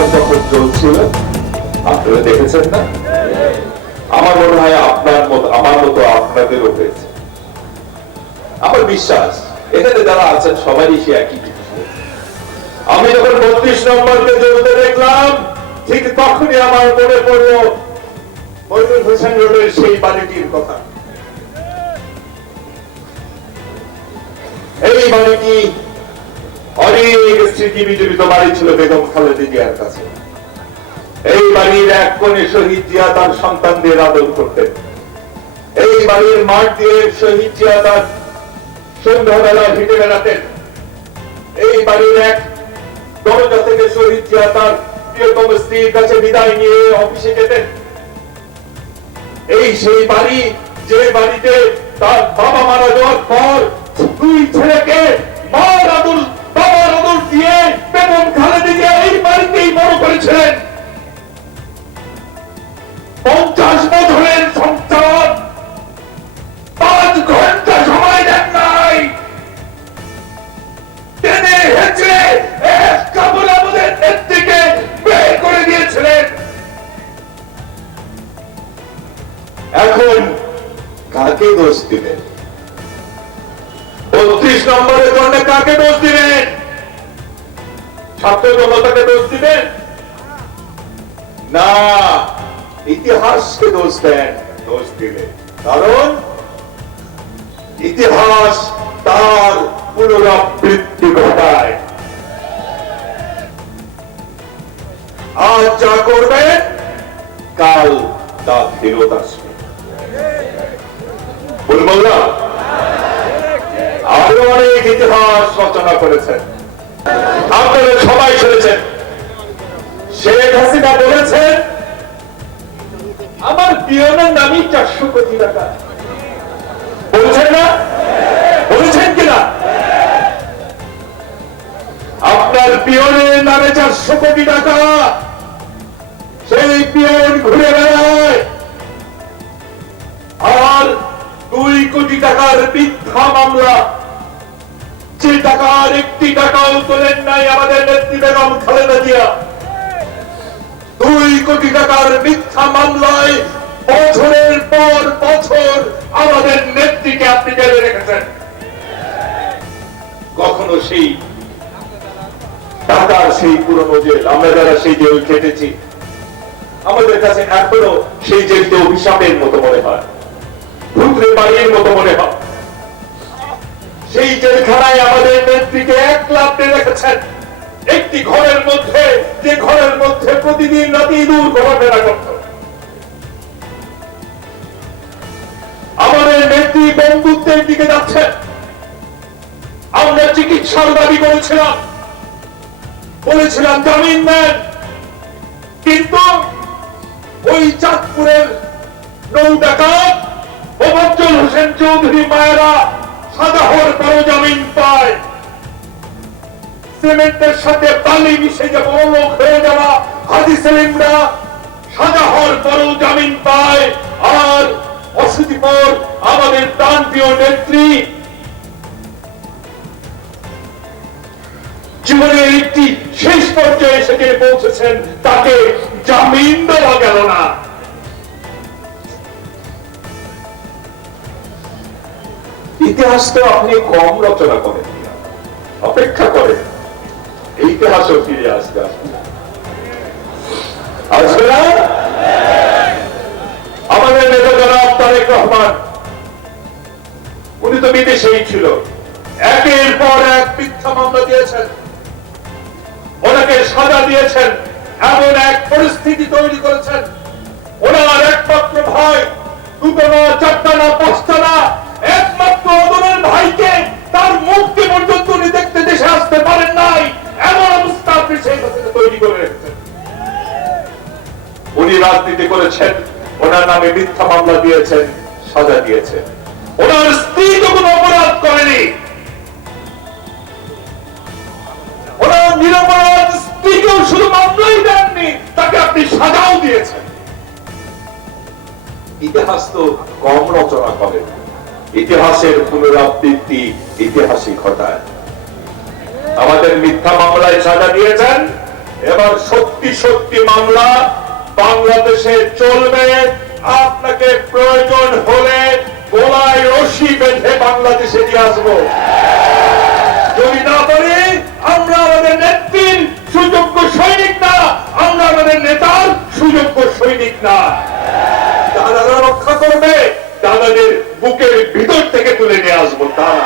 Transformer যখন চলছিল আপনারা দেখেছেন না? আমার মনে হয় আমার মতো আপনাদেরও হয়েছে। আমার বিশ্বাস এখানে যারা আছেন সবারই সে একই কিছু। আমি যখন 32 নম্বরকে জ্বলতে দেখলাম ঠিক তখনই আমার মনে পড়ল মইনুল হোসেন রোডের সেই বাড়িটির কথা। এই বাড়িটি অনেক স্মৃতি বিজড়িত বাড়ি ছিল বেগম খালেদা জিয়ার কাছে। এই বাড়ির এক কোণে শহীদ জিয়া তার সন্তানদের আদর করতেন। এই বাড়ির মাঠ দিয়ে শহীদ জিয়া তার সন্ধ্যাবেলা হেঁটে বেড়াতেন। এই বাড়ির এক দরজা থেকে শহীদ জিয়া তার প্রিয়তম স্ত্রীর কাছে বিদায় নিয়ে অফিসে যেতেন। এই সেই বাড়ি যে বাড়িতে তার বাবা মারা যাওয়ার পর দুই ছেলেকে মার আদর বাবার আদর দিয়ে বেগম খালেদা জিয়া এই বাড়িতেই বড় করেছিলেন। 50 বছরের সংসার 5 ঘন্টা সময় দেন নাই। টেনে হেঁচড়ে এক কাপড় আমাদের নেত্রীকে বের করে দিয়েছিলেন। এখন কাকে দোষ দিবেন? 32 নম্বরের জন্য কাকে দোষ দিবেন? ছাত্র জনতাকে দোষ দিবেন না, ইতিহাসকে দোষ দেন। দোষ দিলে কারণ ইতিহাস তার পুনরাবৃত্তি ঘটায়। আজ যা করবেন কাল তা ফেরত আসবে। বলবো না আরো অনেক ইতিহাস রচনা করেছেন, আপনারা সবাই শুনেছেন। শেখ হাসিনা বলেছেন আমার পিয়নের নামই 400 কোটি টাকা। বলছেন না? বলেছেন কিনা? আপনার পিয়নের নামে 400 কোটি টাকা। সেই পিয়ন ঘুরে বেড়ায় আর 2 কোটি টাকার মিথ্যা মামলা, যে টাকার 1টি টাকাও তোলেন নাই আমাদের নেত্রী বেগম খালেদা জিয়া। 2 কোটি টাকার মিথ্যা মামলায় বছরের পর বছর আমাদের নেত্রীকে আপনি জেলে রেখেছেন। কখনো সেই টাকার সেই পুরনো জেল, আমরা যারা সেই জেল খেটেছি আমাদের কাছে এখনো সেই জেলকে অভিশাপের মতো মনে হয়, ভূতের বাড়ির মতো মনে হয়। সেই জেলখানায় আমাদের নেত্রীকে একলা আপনি রেখেছেন, একটি ঘরের মধ্যে, যে ঘরের মধ্যে প্রতিদিন রাতে ইঁদুর ঘোরাফেরা করত। আমাদের নেত্রী বন্ধুত্বের দিকে যাচ্ছে। আমরা চিকিৎসার দাবি করেছিলাম, বলেছিলাম জামিন দেন, কিন্তু ওই চাঁদপুরের নৌ ডাকাত মোফাজ্জল হোসেন চৌধুরী মায়েরা সাজা হওয়ার পরও জামিন পায়। সিমেন্টের সাথে বালি মিশে যে বড় লোক হয়ে যাওয়া হাজি সেলিমরা সাজা হওয়ার পরও জামিন পায়। আর অসুতিপর আমাদের প্রান্তীয় নেত্রী জীবনের একটি শেষ পর্যায়ে সেখানে পৌঁছেছেন, তাকে জামিন দেওয়া গেল না। ইতিহাস তো আপনি কম রচনা করেন, অপেক্ষা করেন, ইতিহাসও ফিরে আসবে। আসবে না? আমাদের নেতা জনাব তারেক রহমান, উনি তো বিদেশেই ছিল, একের পর এক মিথ্যা মামলা দিয়েছেন, ওনাকে সাজা দিয়েছেন, এমন এক পরিস্থিতি তৈরি করেছেন। ওনার একমাত্র ভাই, 2টো না 4টা না 5টা না, একমাত্র ওদের ভাইকে তার মুক্তি পর্যন্ত উনি দেখতে দেশে আসতে পারেন নাই, এমন অবস্থা আপনি সেই তৈরি করে রেখেছেন। উনি রাজনীতি করেছেন, ওনার নামে মিথ্যা মামলা দিয়েছেন, সাজা দিয়েছেন। ওনার স্ত্রী তো কোনো অপরাধ করেনি, ওনার নিরপরাধ স্ত্রীকেও শুধু মামলাই দেননি, তাকে আপনি সাজাও দিয়েছেন। ইতিহাস তো কম রচনা করেন, ইতিহাসের পুনরাবৃত্তি ইতিহাসই ঘটায়। আমাদের মিথ্যা মামলায় সাজা দিয়েছেন, এবার এবার সত্যি সত্যি মামলা বাংলাদেশে চলবে। আপনাকে প্রয়োজন হলে গলায় রশি বেঁধে বাংলাদেশে নিয়ে আসবো। যদি না পারি, আমরা আমাদের নেত্রীর সুযোগ্য সৈনিক না, আমরা আমাদের নেতার সুযোগ্য সৈনিক না। দাদারা রক্ষা করবে, দাদাদের বুকের ভিতর থেকে তুলে নিয়ে আসবো তারা।